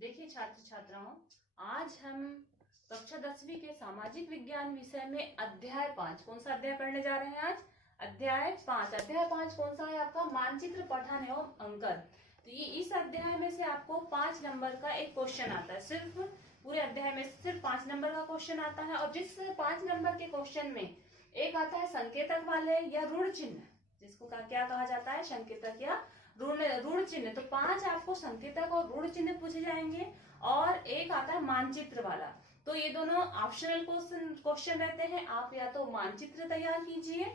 देखिए छात्र छात्राओं, आज हम कक्षा 10वीं के सामाजिक विज्ञान विषय में अध्याय 5, कौन सा अध्याय पढ़ने जा रहे हैं आज? अध्याय 5। अध्याय 5 कौन सा है आपका? मानचित्र पठन एवं अंकन। तो ये इस अध्याय में से आपको 5 नंबर का एक क्वेश्चन आता है। सिर्फ पूरे अध्याय में सिर्फ 5 नंबर का क्वेश्चन आता है। और जिस 5 नंबर के क्वेश्चन में एक आता है संकेतक वाले या ऋण चिन्ह, जिसको क्या कहा जाता है? संकेतक या ऋण चिन्ह। तो 5 आपको संकेतक और ऋण चिन्ह पूछे जाएंगे और एक आता है मानचित्र वाला। तो ये दोनों ऑप्शनल क्वेश्चन रहते हैं। आप या तो मानचित्र तैयार कीजिए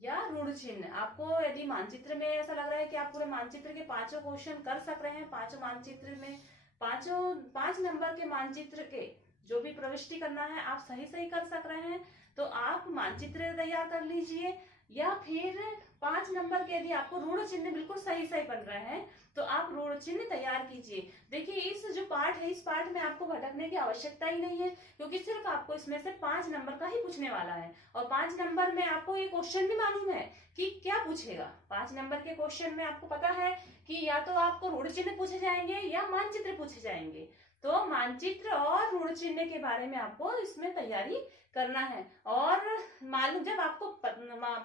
या ऋण चिन्ह। आपको यदि मानचित्र में ऐसा लग रहा है कि आप पूरे मानचित्र के 5 क्वेश्चन कर सक रहे हैं, 5 मानचित्र में 5 नंबर के मानचित्र के जो भी प्रविष्टि करना है आप सही कर सक रहे हैं, तो आप मानचित्र तैयार कर लीजिए। या फिर 5 नंबर के यदि आपको ऋण चिन्ह बिल्कुल सही बन रहे हैं तो आप ऋण चिन्ह तैयार कीजिए। देखिए इस जो पार्ट है, इस पार्ट में आपको भटकने की आवश्यकता ही नहीं है, क्योंकि सिर्फ आपको इसमें से 5 नंबर का ही पूछने वाला है। और 5 नंबर में आपको ये क्वेश्चन भी मालूम है कि क्या पूछेगा। 5 नंबर के क्वेश्चन में आपको पता है कि या तो आपको ऋण चिन्ह पूछे जाएंगे या मानचित्र पूछे जाएंगे। तो मानचित्र और ऋण चिन्ह के बारे में आपको इसमें तैयारी करना है। और मालूम, जब आपको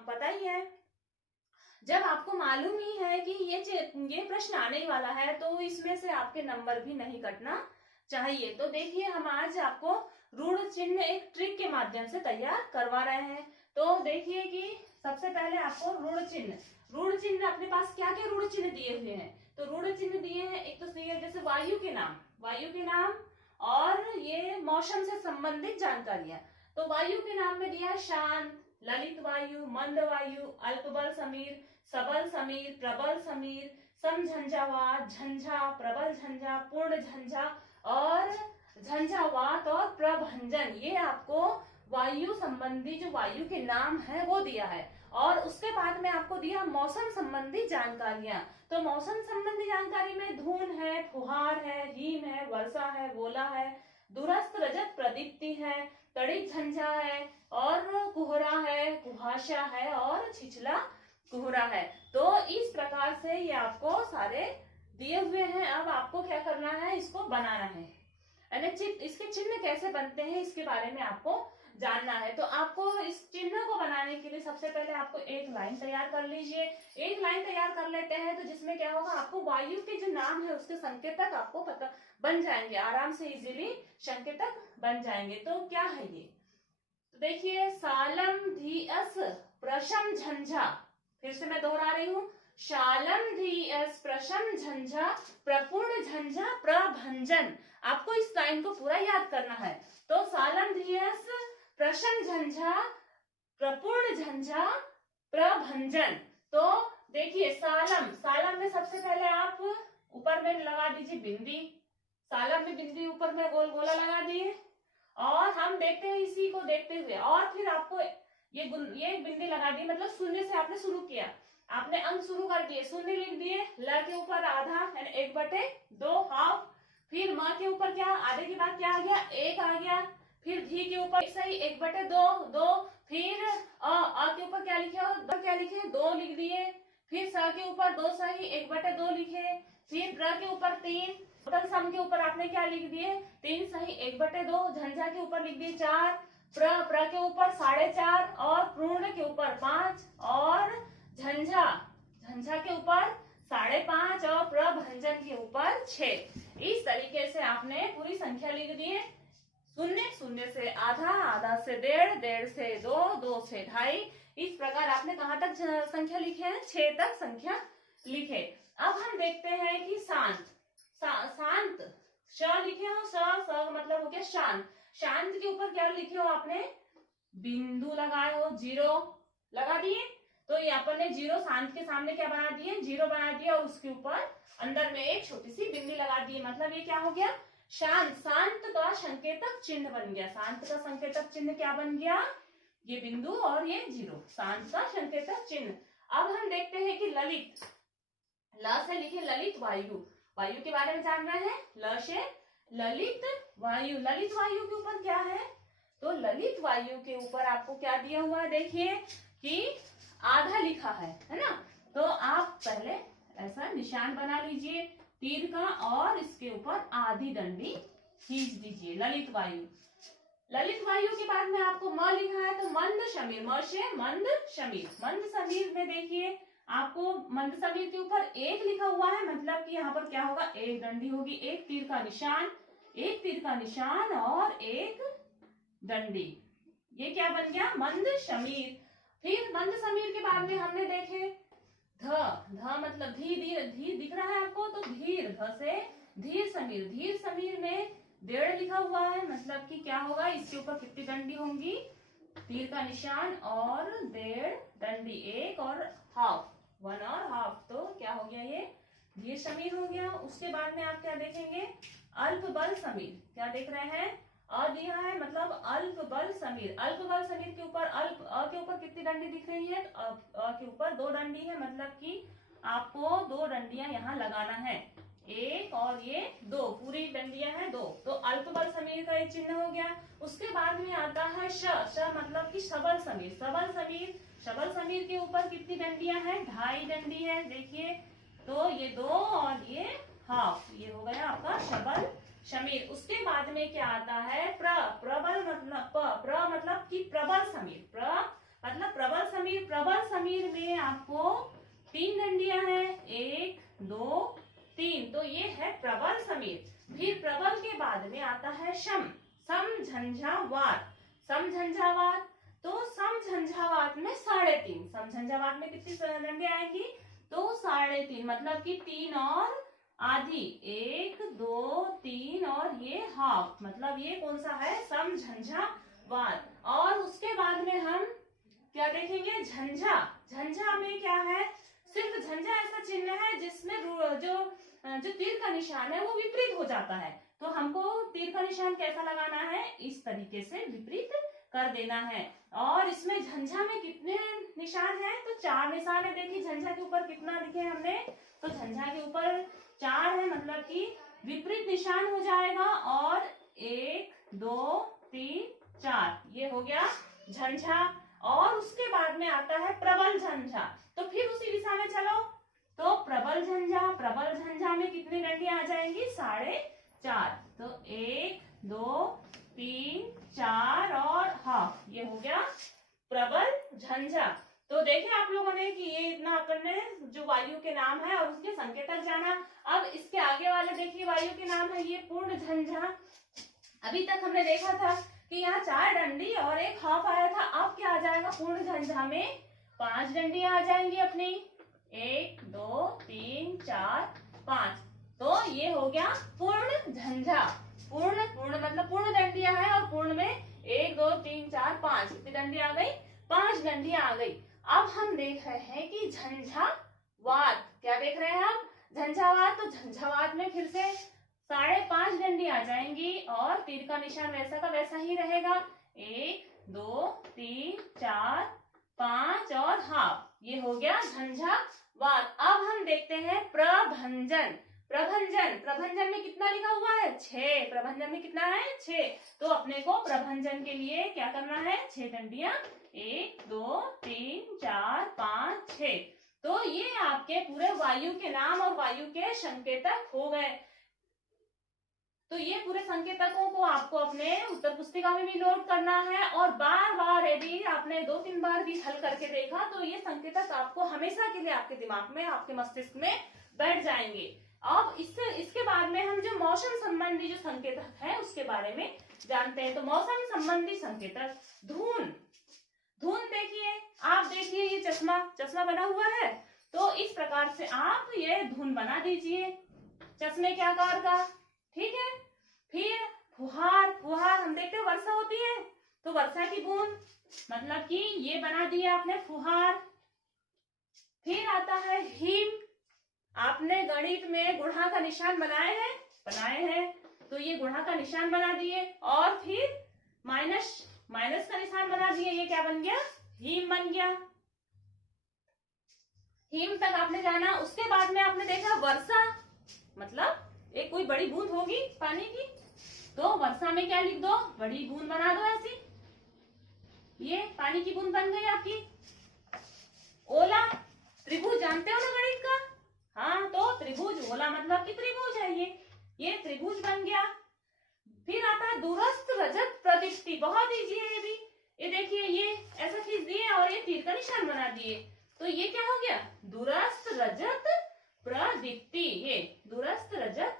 पता ही है, जब आपको मालूम ही है कि ये प्रश्न आने ही वाला है, तो इसमें से आपके नंबर भी नहीं कटना चाहिए। तो देखिए हम आज आपको ऋण चिन्ह एक ट्रिक के माध्यम से तैयार करवा रहे हैं। तो देखिए कि सबसे पहले आपको ऋण चिन्ह अपने पास क्या क्या ऋण चिन्ह दिए हुए हैं। तो ऋण चिन्ह दिए हैं, एक तो जैसे वायु के नाम और ये मौसम से संबंधित जानकारियां। तो वायु के नाम में दिया शांत, ललित वायु, मंद वायु, अल्पबल समीर, सबल समीर, प्रबल समीर, समझंझावात, झंझा, प्रबल झंझा, पूर्ण झंझा और झंझावात और प्रभंजन। ये आपको वायु संबंधी जो वायु के नाम है वो दिया है। और उसके बाद में आपको दिया मौसम संबंधी जानकारियां। तो मौसम संबंधी जानकारी में धूल है, फुहार है, हिम है, वर्षा है, गोला है, दूरस्थ रजत प्रदीप्ति है, तड़ित झंझा है और कुहरा है, कुहासा है और छिछला कुहरा है। तो इस प्रकार से ये आपको सारे दिए हुए हैं। अब आपको क्या करना है, इसको बनाना है। इसके चिन्ह कैसे बनते हैं इसके बारे में आपको जानना है। तो आपको इस चिन्ह को बनाने के लिए सबसे पहले आपको एक लाइन तैयार कर लीजिए। एक लाइन तैयार कर लेते हैं तो जिसमें क्या होगा, आपको वायु के जो नाम है उसके संकेतक आपको पता बन जाएंगे, आराम से इजीली संकेतक बन जाएंगे। तो क्या है ये? तो देखिए सालम धीअस प्रशम झंझा, फिर से मैं दोहरा रही हूँ, शालम धीअस प्रशम झंझा, प्रपूर्ण झंझा, प्रभंजन। आपको इस लाइन को पूरा याद करना है। तो सालम धीअस प्रशम झंझा, प्रपूर्ण झंझा, प्रभंजन। तो देखिए सालम में सबसे पहले आप ऊपर में लगा दीजिए बिंदी। सालम में बिंदी ऊपर में गोल गोला लगा दिए और हम देखते हैं इसी को देखते हुए। और फिर आपको ये बिंदी लगा दी, मतलब शून्य से आपने शुरू किया, आपने अंक शुरू कर दिए, शून्य लिख दिए, ल के ऊपर आधा यानी 1/2 हाफ, फिर माँ के ऊपर क्या, आधे के बाद क्या आ गया, 1 आ गया, फिर धी के ऊपर सही 1/2, फिर अ के ऊपर क्या लिखे 2 लिख दिए, फिर स के ऊपर 2 सही 1/2 लिखे, फिर र के ऊपर 3, टोटल सम के ऊपर आपने क्या लिख दिए 3 सही 1/2, झंझा के ऊपर लिख दिए 4, प्र के ऊपर 4.5 और पूर्ण के ऊपर 5 और झंझा के ऊपर 5.5 और प्रभंजन के ऊपर 6। इस तरीके से आपने पूरी संख्या लिख दी है। शून्य से आधा से 1.5 से 2 से 2.5। इस प्रकार आपने कहाँ तक संख्या लिखे हैं, 6 तक संख्या लिखे। अब हम देखते हैं कि शांत श लिखे हो, स मतलब हो गया शांत। शांत के ऊपर क्या लिखे हो आपने, बिंदु लगाए हो, 0 लगा दिए। तो यहाँ पर ने 0 शांत के सामने क्या बना दिए, 0 बना दिया और उसके ऊपर अंदर में एक छोटी सी बिंदी लगा दी। मतलब ये क्या हो गया, शांत का संकेतक चिन्ह बन गया। शांत का संकेतक चिन्ह क्या बन गया, ये बिंदु और ये 0, शांत का संकेतक चिन्ह। अब हम देखते हैं कि ललित, ल से लिखे ललित वायु के बारे में जान रहे हैं। ल से ललित वायु के ऊपर क्या है, तो ललित वायु के ऊपर आपको क्या दिया हुआ है, देखिए कि आधा लिखा है ना। तो आप पहले ऐसा निशान बना लीजिए, तीर का और इसके ऊपर आधी डंडी खींच दीजिए। ललित वायु, ललित वायु के बाद में आपको म लिखा है तो मंद शमीर, म से मंद शमीर। मंद शमीर में देखिए आपको मंद शमीर के ऊपर एक लिखा हुआ है, मतलब कि यहाँ पर क्या होगा, एक डंडी होगी, एक तीर का निशान, एक तीर का निशान और एक डंडी। ये क्या बन गया, मंद शमीर। फिर मंद शमीर के बाद में हमने देखे ध, ध मतलब धी दिख रहा है आपको, तो धीर, ध से धीर समीर। धीर समीर में 1.5 लिखा हुआ है, मतलब कि क्या होगा, इसके ऊपर कितनी डंडी होंगी, तीर का निशान और 1.5 डंडी, एक और हाफ, 1 और हाफ, तो क्या हो गया, ये धीर समीर हो गया। उसके बाद में आप क्या देखेंगे, अल्प बल समीर। क्या देख रहे हैं, अ दिया है मतलब अल्प बल समीर। अल्प बल समीर के ऊपर अल्प, अ के ऊपर कितनी डंडी दिख रही है, अ के ऊपर 2 डंडी है, मतलब कि आपको 2 डंडियां यहाँ लगाना है, एक और ये 2, पूरी डंडियां हैं 2, तो अल्प बल समीर का ये चिन्ह हो गया। उसके बाद में आता है श मतलब कि सबल समीर। सबल समीर, सबल समीर के ऊपर कितनी डंडियां हैं, 2.5 डंडी है, देखिए, तो ये 2 और ये हाफ, ये हो गया आपका सबल समीर। उसके बाद में क्या आता है, प्रबल मतलब प्र मतलब कि प्रबल समीर। मतलब प्रबल समीर। प्रबल समीर में आपको 3 डंडियां हैं, 1 2 3, तो ये है प्रबल समीर। फिर प्रबल के बाद में आता है समझंझावात। समझंझावात, तो समझंझावात में 3.5, समझंझावात में कितनी डंडियां आएंगी, तो 3.5, मतलब कि 3 और आधी, 1 2 3 और ये हाफ, मतलब ये कौन सा है, समझंझावात। और उसके बाद में हम क्या देखेंगे, झंझा। झंझा में क्या है, सिर्फ झंझा ऐसा चिन्ह है जिसमें जो तीर का निशान है वो विपरीत हो जाता है, तो हमको तीर का निशान कैसा लगाना है, इस तरीके से विपरीत कर देना है। और इसमें झंझा में कितने निशान हैं, तो 4 निशान है। देखिए झंझा के ऊपर कितना लिखे हमने, तो झंझा के ऊपर 4 है, मतलब कि विपरीत निशान हो जाएगा, और 1 2 3 4, ये हो गया झंझा। और उसके बाद में आता है प्रबल झंझा, तो फिर उसी दिशा में चलो, तो प्रबल झंझा, प्रबल झंझा में कितनी डंडियां आ जाएंगी, 4.5, तो 1 2 3 4 और हाफ, ये हो गया प्रबल झंझा। तो देखिए आप लोगों ने कि ये इतना अपन ने जो वायु के नाम है और उसके संकेतक जाना। अब इसके आगे वाले देखिए वायु के नाम है ये पूर्ण झंझा। अभी तक हमने देखा था कि यहाँ 4 डंडी और 1 हाफ आया था, अब क्या आ जाएगा, पूर्ण झंझा में 5 डंडियां आ जाएंगी अपनी, 1 2 3 4 5, तो ये हो गया पूर्ण झंझा। पूर्ण, पूर्ण मतलब पूर्ण डंडियां हैं, और पूर्ण में 1 2 3 4 5, कितनी डंडी आ गई, 5 डंडियां आ गई। अब हम देख रहे हैं कि झंझावात, क्या देख रहे हैं आप, झंझावात, तो झंझावात में फिर से 5.5 डंडी आ जाएंगी, और तीर का निशान वैसा का वैसा ही रहेगा, 1 2 3 4 5 और हाफ, ये हो गया झंझावात। अब हम देखते हैं प्रभंजन। प्रभंजन, प्रभंजन में कितना लिखा हुआ है, 6, प्रभंजन में कितना है, 6, तो अपने को प्रभंजन के लिए क्या करना है, 6 डंडियां, 1 2 3 4 5 6, तो ये आपके पूरे वायु के नाम और वायु के संकेतक हो गए। तो ये पूरे संकेतकों को आपको अपने उत्तर पुस्तिका में भी नोट करना है, और बार बार यदि आपने 2-3 बार भी हल करके देखा तो ये संकेतक आपको हमेशा के लिए आपके दिमाग में, आपके मस्तिष्क में बैठ जाएंगे। अब इसके बाद में हम जो मौसम संबंधी जो संकेतक है उसके बारे में जानते हैं। तो मौसम संबंधी संकेतक, धुन। धुन देखिए, आप देखिए ये चश्मा बना हुआ है, तो इस प्रकार से आप ये धुन बना दीजिए चश्मे के आकार का, ठीक है। फिर फुहार, फुहार हम देखते हैं वर्षा होती है, तो वर्षा की बूंद, मतलब कि ये बना दिया आपने फुहार। फिर आता है हिम, आपने गणित में गुणा का निशान बनाए हैं, तो ये गुणा का निशान बना दिए, और फिर माइनस का निशान बना दिए, ये क्या बन गया, हिम बन गया। हिम तक आपने जाना। उसके बाद में आपने देखा वर्षा, मतलब एक कोई बड़ी बूंद होगी पानी की, तो वर्षा में क्या लिख दो, बड़ी बूंद बना दो ऐसी, ये पानी की बूंद बन गई आपकी। ओला, त्रिभुज जानते हो ना गणित का, हाँ, तो त्रिभुज, ओला मतलब कि त्रिभुज है ये त्रिभुज बन गया। फिर आता है दूरस्थ रजत प्रदीप्ति, बहुत इजी है ये भी। ये देखिए, ये ऐसा खींच दिए और ये तीर का निशान बना दिए, तो ये क्या हो गया, दूरस्थ रजत प्रदीप्ति। ये दूरस्थ रजत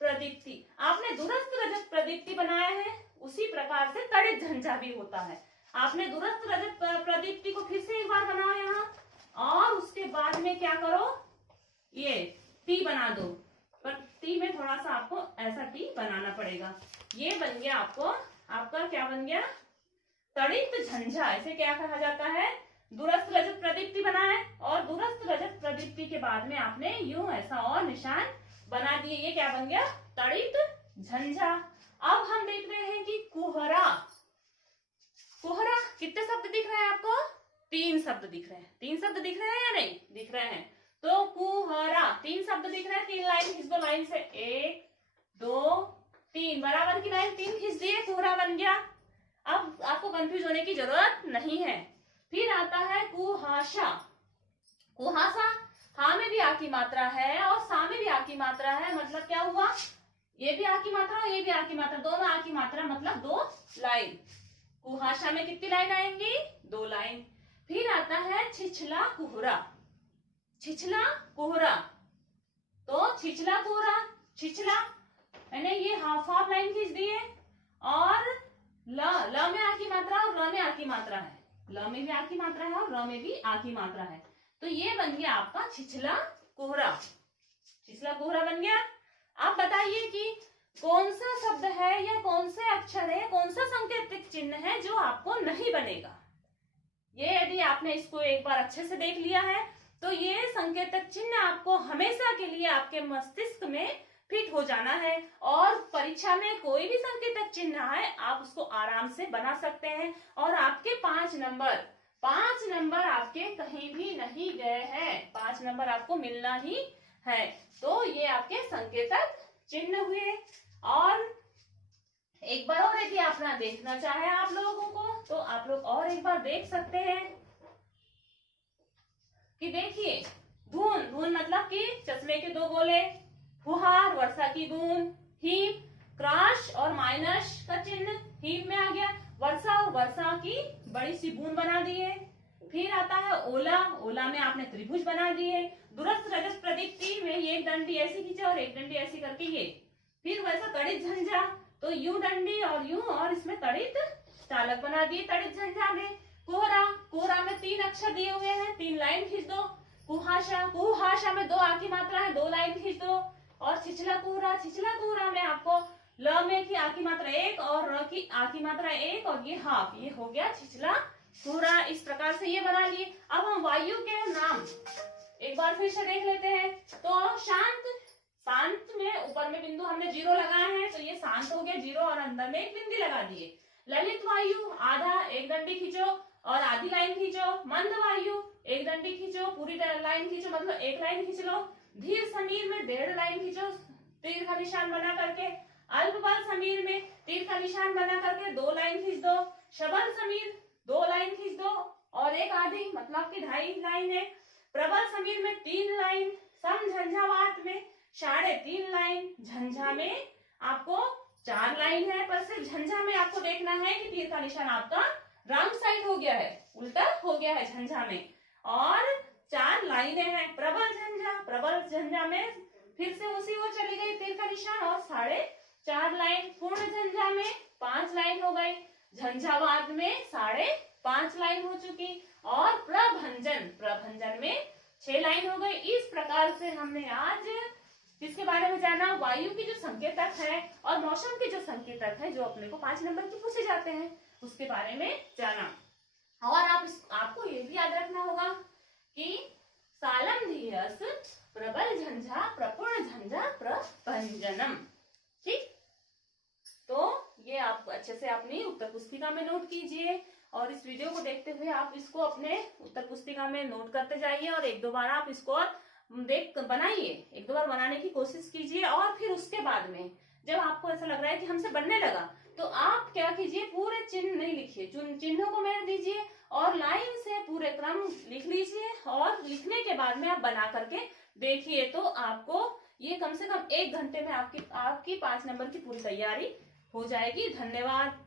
प्रदीप्ति, आपने दूरस्थ रजत प्रदीप्ति बनाया है, उसी प्रकार से तड़ित झंझा भी होता है। आपने दूरस्थ रजत प्रदीप्ति को फिर से एक बार बनाओ यहाँ, और उसके बाद में क्या करो, ये टी बना दो, पर टी में थोड़ा सा आपको ऐसा टी बनाना पड़ेगा। ये बन गया आपका क्या बन गया, तड़ित झंझा। ऐसे क्या कहा जाता है, दूरस्थ रजत प्रदीप्ति बना है, और दूरस्थ रजत प्रदीप्ति के बाद में आपने यूं ऐसा और निशान बना दिए, ये क्या बन गया, तड़ित झंझा। अब हम देख रहे हैं कि कुहरा। कुहरा, कितने शब्द दिख रहे हैं आपको, 3 शब्द दिख रहे हैं। 3 शब्द दिख रहे हैं या नहीं दिख रहे हैं, तो कुहरा 3 शब्द दिख रहे हैं। 3 लाइन खींच दो, लाइन से 1 2 3, बराबर की लाइन 3 खींच दिए, कुहरा बन गया। अब आपको कंफ्यूज होने की जरूरत नहीं है। फिर आता है कुहासा। कुहासा, हा में भी आ की मात्रा है और सा में भी आ की मात्रा है, मतलब क्या हुआ, ये भी आ की मात्रा और ये भी आ की मात्रा, दोनों आ की मात्रा, मतलब 2 लाइन। कुहासा में कितनी लाइन आएंगी, 2 लाइन। फिर आता है छिछला कुहरा। छिछला कुहरा, तो छिछला कुहरा, छिछला मैंने ये हाफ लाइन खींच दी है, और ल में आ की मात्रा और र में आ की मात्रा है, ल में भी आ की मात्रा है और र में भी आ की मात्रा है, तो ये बन गया आपका छिछला कोहरा। छिछला कोहरा बन गया। आप बताइए कि कौन सा शब्द है या कौन से अक्षर है, कौन सा सांकेतिक चिन्ह है जो आपको नहीं बनेगा। ये यदि आपने इसको एक बार अच्छे से देख लिया है, तो ये संकेतक चिन्ह आपको हमेशा के लिए आपके मस्तिष्क में फिट हो जाना है, और परीक्षा में कोई भी संकेतक चिन्ह आए आप उसको आराम से बना सकते हैं, और आपके 5 नंबर आपके कहीं भी नहीं गए हैं, 5 नंबर आपको मिलना ही है। तो ये आपके संकेतक चिन्ह हुए। और एक बार और यदि आप ना देखना चाहे आप लोगों को, तो आप लोग और एक बार देख सकते हैं कि देखिए, धून, धून मतलब कि चश्मे के 2 गोले, फुहार वर्षा की बूंद, हीप क्रॉस और माइनस का चिन्ह हीप में आ गया, वर्षा और वर्षा की बड़ी सी बूंद बना दी है। फिर आता है ओला, ओला में आपने त्रिभुज बना दिए। दूरस्थ रजत प्रदीप्ति में ये एक डंडी ऐसी खींचे और एक डंडी ऐसी करके ये। फिर वैसा तड़ित झंझा, तो यू डंडी और यू, और इसमें तड़ित चालक बना दिए तड़ित झंझा में। कोहरा, कोहरा में 3 अक्षर दिए हुए हैं, 3 लाइन खींच दो। कुहासा, कुहासा में 2 आ की मात्रा है, 2 लाइन खींच दो। और छिछला कोहरा, छिछला कोहरा में आपको ल में की आ की मात्रा 1 और र की आ की मात्रा 1 और ये हाफ, ये हो गया छिछला कोहरा। इस प्रकार से ये बना लिए। अब हम वायु के नाम एक बार फिर से देख लेते हैं। तो शांत, शांत में ऊपर में बिंदु हमने 0 लगाया है, तो ये शांत हो गया 0 और अंदर में एक बिंदी लगा दिए। ललित वायु, आधा, एक डंडी खींचो और आधी लाइन खींचो। मंद वायु, एक डंडी खींचो, पूरी लाइन खींचो, मतलब एक लाइन खींच लो। धीर समीर में 1.5 लाइन खींचो तीर का निशान बना करके। अल्प बल समीर में तीर का निशान बना करके 2 लाइन खींच दो। शबल समीर 2 लाइन खींच दो और एक आधी, मतलब कि 2.5 लाइन है। प्रबल समीर में 3 लाइन। सम झंझावात में 3.5 लाइन। झंझा में आपको 4 लाइन है, पर सिर्फ झंझा में आपको देखना है कि तीर का निशान आपका रॉन्ग साइड हो गया है, उल्टा हो गया है झंझा में, और 4 लाइनें हैं। प्रबल झंझा, प्रबल झंझा में फिर से उसी ओर चली गई तीर का निशान और 4.5 लाइन। पूर्ण झंझा में 5 लाइन हो गई। झंझावात में 5.5 लाइन हो चुकी, और प्रभंजन, प्रभंजन में 6 लाइन हो गई। इस प्रकार से हमने आज किसके बारे में जाना, वायु की जो संकेतक है और मौसम के जो संकेतक है, जो अपने को 5 नंबर के पूछे जाते हैं, उसके बारे में जाना। और आपको ये भी याद रखना होगा कि सालम धियस प्रबल झंझा प्रपूर्ण झंझा प्रभंजनम। ठीक, तो ये आप अच्छे से अपनी उत्तर पुस्तिका में नोट कीजिए, और इस वीडियो को देखते हुए आप इसको अपने उत्तर पुस्तिका में नोट करते जाइए, और 1-2 बार आप इसको बनाइए, 1-2 बार बनाने की कोशिश कीजिए। और फिर उसके बाद में जब आपको ऐसा लग रहा है कि हमसे बनने लगा, तो आप क्या कीजिए, पूरे चिन्ह नहीं लिखिए, चिन्हों को मेल दीजिए और लाइन से पूरे क्रम लिख लीजिए, और लिखने के बाद में आप बना करके देखिए तो आपको ये कम से कम 1 घंटे में आपकी 5 नंबर की पूरी तैयारी हो जाएगी। धन्यवाद।